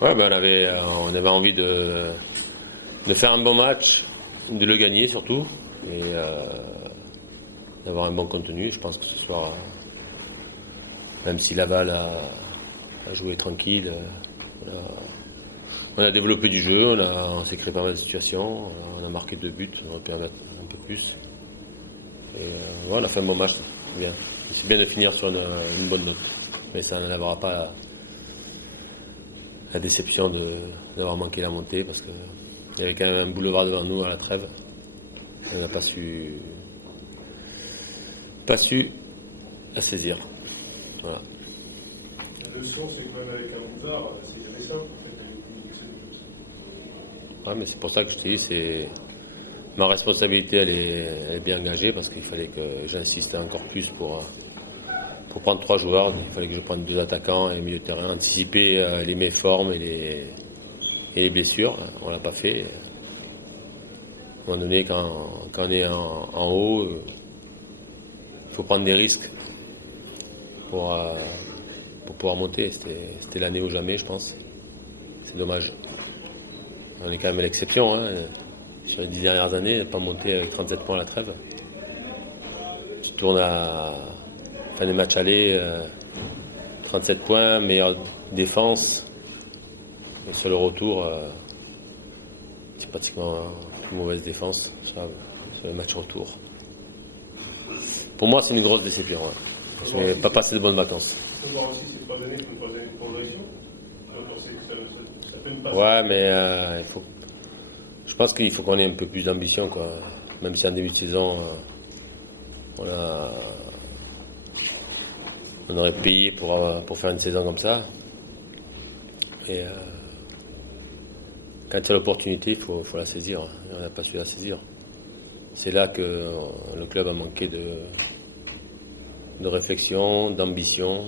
Ouais, ben on avait envie de faire un bon match, de le gagner surtout, et d'avoir un bon contenu. Je pense que ce soir, même si Laval a joué tranquille, on a développé du jeu, on s'est créé pas mal de situations, on a marqué 2 buts, on aurait pu en mettre un peu plus. Et ouais, on a fait un bon match, c'est bien. C'est bien de finir sur une bonne note, mais ça n'enlèvera pas la déception d'avoir manqué la montée parce qu'il y avait quand même un boulevard devant nous à la trêve. Et on n'a pas su la saisir. Voilà. La leçon, c'est que même avec un Mozart, c'est jamais simple. Ouais, mais c'est pour ça que je te dis, ma responsabilité, elle est bien engagée parce qu'il fallait que j'insiste encore plus pour prendre 3 joueurs. Il fallait que je prenne 2 attaquants et un milieu de terrain, anticiper les méformes et les blessures. On l'a pas fait. À un moment donné, quand on est en haut, il faut prendre des risques pour pouvoir monter. C'était l'année ou jamais, je pense. C'est dommage. On est quand même l'exception. Hein. Sur les 10 dernières années, pas monté avec 37 points à la trêve. Tu tournes à fin des matchs allés, 37 points, meilleure défense. Et sur le retour, c'est pratiquement une mauvaise défense sur le match retour. Pour moi, c'est une grosse déception. Hein. Je n'ai pas passé de bonnes vacances. Il faut voir aussi ces 3 années, c'est 3 années de progression. Ça fait une passe. Ouais, mais je pense qu'il faut qu'on ait un peu plus d'ambition, quoi. Même si en début de saison, on aurait payé pour faire une saison comme ça. Et quand il y a l'opportunité, il faut la saisir. Et on n'a pas su la saisir. C'est là que le club a manqué de réflexion, d'ambition.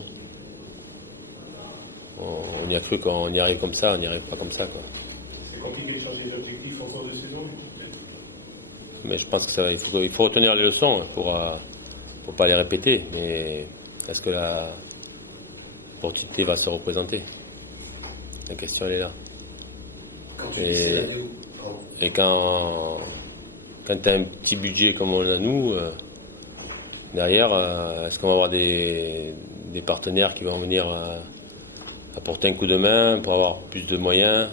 On y a cru qu'on y arrive comme ça, on n'y arrive pas comme ça, quoi. C'est compliqué de changer d'objectif en cours de saison. Mais je pense que il faut retenir les leçons pour pas les répéter. Mais est-ce que l'opportunité va se représenter? La question, elle est là. Et quand tu as un petit budget comme on a nous, derrière, est-ce qu'on va avoir des partenaires qui vont venir apporter un coup de main pour avoir plus de moyens,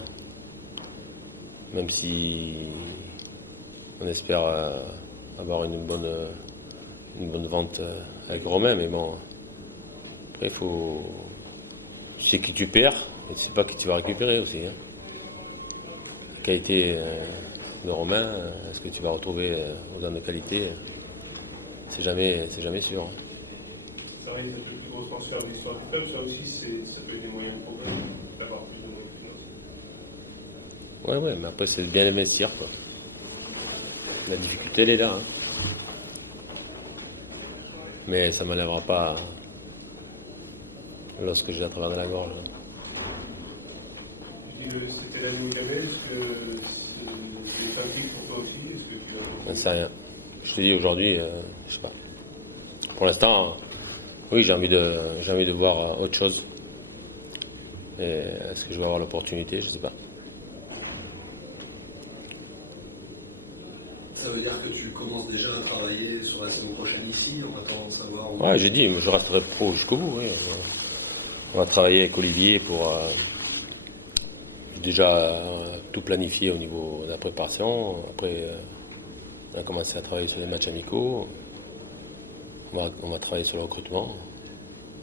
même si on espère avoir une bonne vente avec Romain, mais bon, après tu sais qui tu perds et tu sais pas qui tu vas récupérer aussi. Hein. La qualité de Romain, est-ce que tu vas retrouver autant de qualité? C'est jamais sûr. Hein. Ça risque d'être le plus gros transfert de l'histoire du club, ça aussi, ça peut être des moyens de progrès, d'avoir plus de moyens. Ouais, mais après c'est bien investir, quoi. La difficulté, elle est là. Hein. Mais ça ne m'enlèvera pas lorsque j'ai à travers de la gorge. Tu dis que c'était l'année où jamais, est-ce que c'est un kiff pour toi aussi? Est-ce que tu J'en sais rien. Je te dis aujourd'hui, je sais pas. Pour l'instant, oui, j'ai envie de voir autre chose. Et est-ce que je vais avoir l'opportunité? Je sais pas. Ça veut dire que tu commences déjà à travailler sur la saison prochaine ici, en attendant de savoir où... Ouais, j'ai dit, je resterai pro jusqu'au bout. Oui. On va travailler avec Olivier pour déjà tout planifier au niveau de la préparation. Après, on a commencé à travailler sur les matchs amicaux. On va travailler sur le recrutement.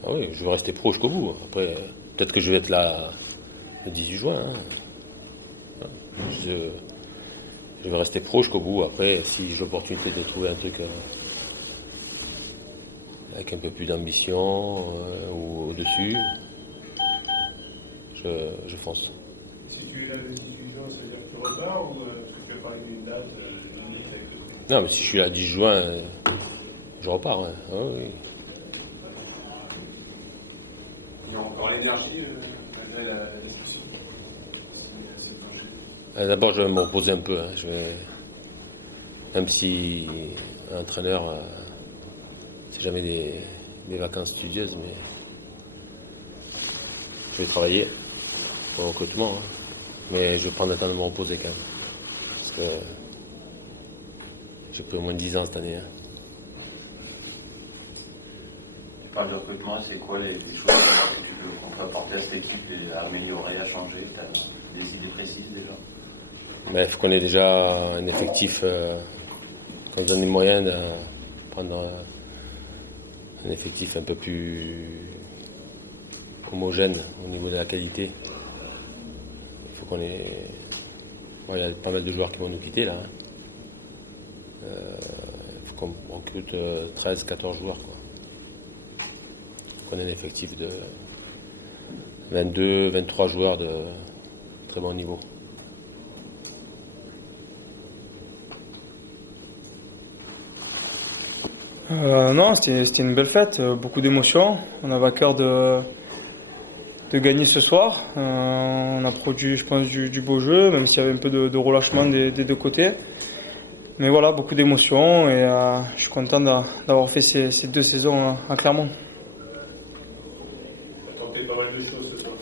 Ah oui, je vais rester pro jusqu'au bout. Après, peut-être que je vais être là le 18 juin. Hein. Je vais rester pro jusqu'au bout. Après, si j'ai l'opportunité de trouver un truc avec un peu plus d'ambition ou au-dessus, je fonce. Si tu es là le 18 juin, ça veut dire que tu repars ou est-ce que tu vas parler d'une date limite avec le club? Non, mais si je suis là le 10 juin, je repars. Hein. Ah, oui. Il y a encore l'énergie malgré les soucis. D'abord, je vais me reposer un peu. Hein. Même si un entraîneur, c'est jamais des vacances studieuses, mais je vais travailler. au recrutement. Hein. Mais je vais prendre le temps de me reposer quand même. Parce que j'ai pris au moins 10 ans cette année. Hein. Tu parles de recrutement, c'est quoi les choses qu'on peut apporter à cette équipe et à améliorer, à changer? Tu as des idées précises déjà? Mais il faut qu'on ait déjà un effectif, qu'on se donne les moyens de prendre un effectif un peu plus homogène au niveau de la qualité. Il faut qu'on ait... Bon, il y a pas mal de joueurs qui vont nous quitter là. Hein. Il faut qu'on recrute 13-14 joueurs. Quoi. Il faut qu'on ait un effectif de 22-23 joueurs de très bon niveau. Non, c'était une belle fête, beaucoup d'émotions. On avait à cœur de gagner ce soir. On a produit, je pense, du beau jeu, même s'il y avait un peu de relâchement des deux côtés. Mais voilà, beaucoup d'émotions et je suis content d'avoir fait ces 2 saisons à Clermont. Tu as tenté pas mal de choses ce soir.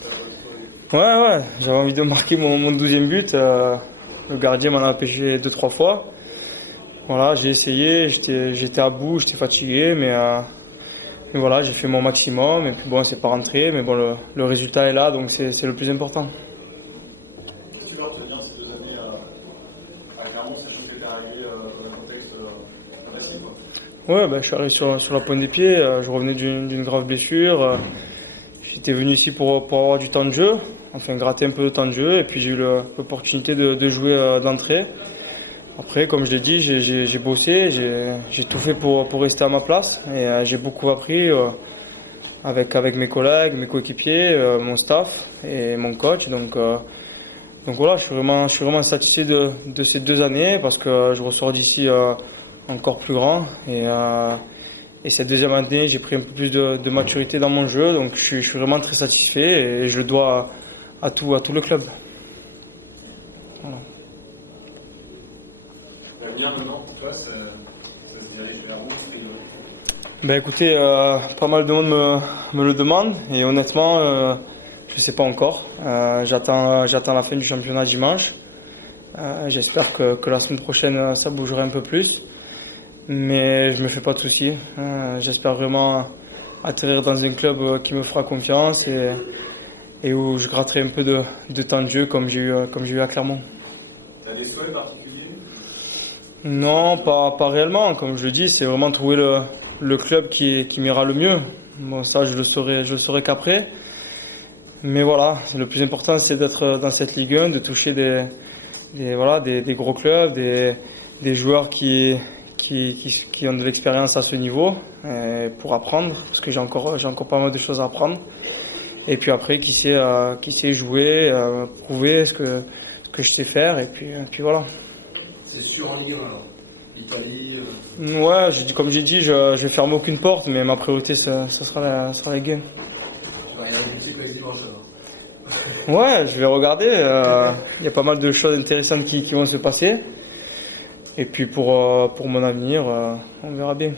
Ouais, j'avais envie de marquer mon 12e but. Le gardien m'en a empêché 2-3 fois. Voilà, j'ai essayé, j'étais à bout, j'étais fatigué, mais voilà, j'ai fait mon maximum et puis bon, c'est pas rentré, mais bon, le résultat est là, donc c'est le plus important. Qu'est-ce que tu vas retenir ces 2 années à Clermont, sachant que tu es arrivé dans un contexte facile, quoi? Ouais, je suis arrivé sur la pointe des pieds, je revenais d'une grave blessure, j'étais venu ici pour avoir du temps de jeu, enfin gratter un peu de temps de jeu, et puis j'ai eu l'opportunité de jouer d'entrée. Après, comme je l'ai dit, j'ai bossé, j'ai tout fait pour rester à ma place et j'ai beaucoup appris avec mes collègues, mes coéquipiers, mon staff et mon coach. Donc voilà, je suis vraiment satisfait de ces 2 années parce que je ressors d'ici encore plus grand et cette 2e année, j'ai pris un peu plus de maturité dans mon jeu. Donc je suis vraiment très satisfait et je le dois à tout le club. Voilà. L'avenir maintenant pour toi, ça se dirige vers où? Écoutez, pas mal de monde me le demande et honnêtement, je ne sais pas encore. J'attends la fin du championnat dimanche. J'espère que la semaine prochaine ça bougera un peu plus, mais je me fais pas de soucis. J'espère vraiment atterrir dans un club qui me fera confiance et où je gratterai un peu de temps de jeu comme j'ai eu à Clermont. Tu as des souhaits particuliers? Non, pas réellement. Comme je le dis, c'est vraiment trouver le club qui m'ira le mieux. Bon, ça, je le saurai qu'après. Mais voilà, le plus important, c'est d'être dans cette Ligue 1, de toucher des gros clubs, des joueurs qui ont de l'expérience à ce niveau pour apprendre, parce que j'ai encore pas mal de choses à apprendre. Et puis après, qui sait jouer, prouver ce que je sais faire, et puis voilà. C'est sûr en Ligue 1 alors? Italie Ouais, comme j'ai dit, je vais fermer aucune porte, mais ma priorité, ça sera la Ligue 1. Tu vas regarder le petit Pax dimanche alors? Ouais, je vais regarder. Il y a pas mal de choses intéressantes qui vont se passer. Et puis pour mon avenir, on verra bien.